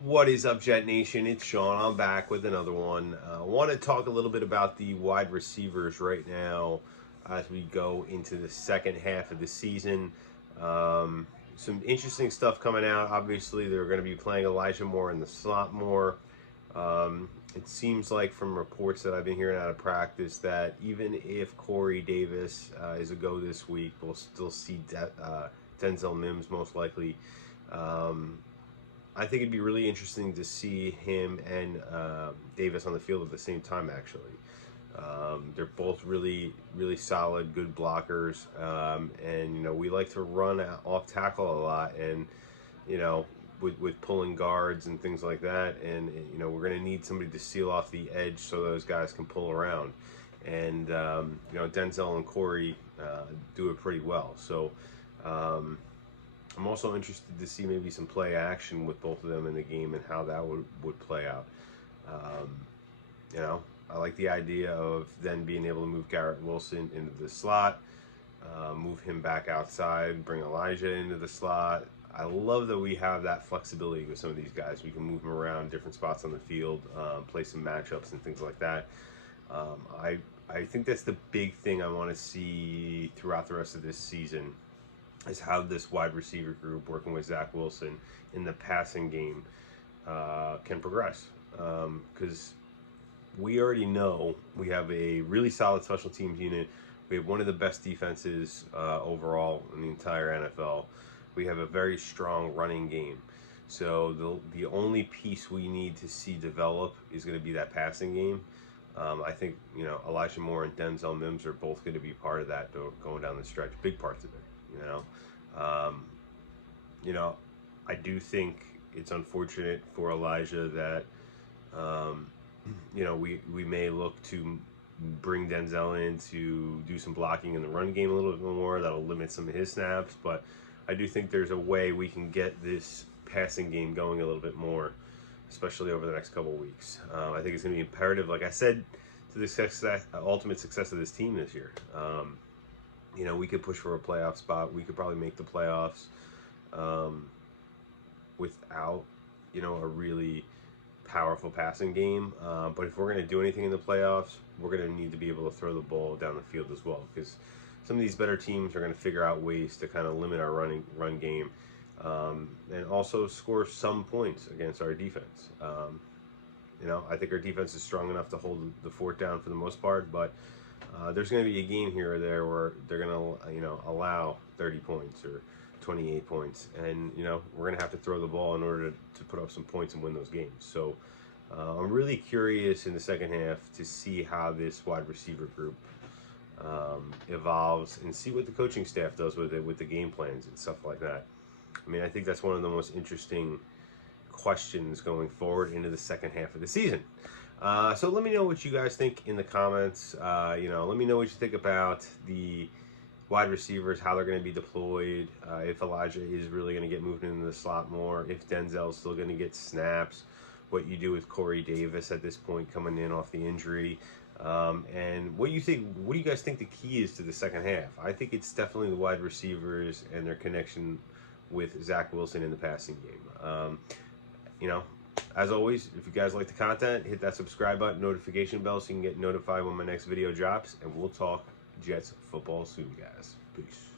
What is up, Jet Nation? It's Sean. I'm back with another one. I want to talk a little bit about the wide receivers right now as we go into the second half of the season. Um, some interesting stuff coming out. Obviously, they're going to be playing Elijah Moore in the slot more. It seems like from reports that I've been hearing out of practice that even if Corey Davis is a go this week, we'll still see Denzel Mims most likely. Um, I think it'd be really interesting to see him and Davis on the field at the same time. Actually, they're both really solid, good blockers, and we like to run off tackle a lot, and you know with pulling guards and things like that, and we're going to need somebody to seal off the edge so those guys can pull around, and Denzel and Corey do it pretty well. So. I'm also interested to see maybe some play action with both of them in the game and how that would play out. Um, I like the idea of then being able to move Garrett Wilson into the slot, move him back outside, bring Elijah into the slot. I love that we have that flexibility with some of these guys. We can move them around different spots on the field, play some matchups and things like that. I think that's the big thing I want to see throughout the rest of this season is how this wide receiver group working with Zach Wilson in the passing game can progress. Because we already know we have a really solid special teams unit. We have one of the best defenses overall in the entire NFL. We have a very strong running game. So the only piece we need to see develop is going to be that passing game. I think Elijah Moore and Denzel Mims are both going to be part of that going down the stretch, big parts of it. You know, um, you know, I do think it's unfortunate for Elijah that um, we may look to bring Denzel in to do some blocking in the run game a little bit more. That'll limit some of his snaps, but I do think there's a way we can get this passing game going a little bit more, especially over the next couple of weeks. I think it's going to be imperative, like I said, to the ultimate success of this team this year. We could push for a playoff spot. We could probably make the playoffs without, a really powerful passing game. But if we're going to do anything in the playoffs, we're going to need to be able to throw the ball down the field as well. Because some of these better teams are going to figure out ways to kind of limit our run game, and also score some points against our defense. I think our defense is strong enough to hold the fort down for the most part, but there's going to be a game here or there where they're going to, allow 30 points or 28 points, and we're going to have to throw the ball in order to put up some points and win those games. So I'm really curious in the second half to see how this wide receiver group evolves and see what the coaching staff does with it, with the game plans and stuff like that. I mean, I think that's one of the most interesting questions going forward into the second half of the season. So let me know what you guys think in the comments. Let me know what you think about the wide receivers, how they're going to be deployed, if Elijah is really going to get moved into the slot more, if Denzel's still going to get snaps, what you do with Corey Davis at this point coming in off the injury, and what do you guys think the key is to the second half? I think it's definitely the wide receivers and their connection with Zach Wilson in the passing game. As always, if you guys like the content, hit that subscribe button, notification bell, so you can get notified when my next video drops. And we'll talk Jets football soon, guys. Peace.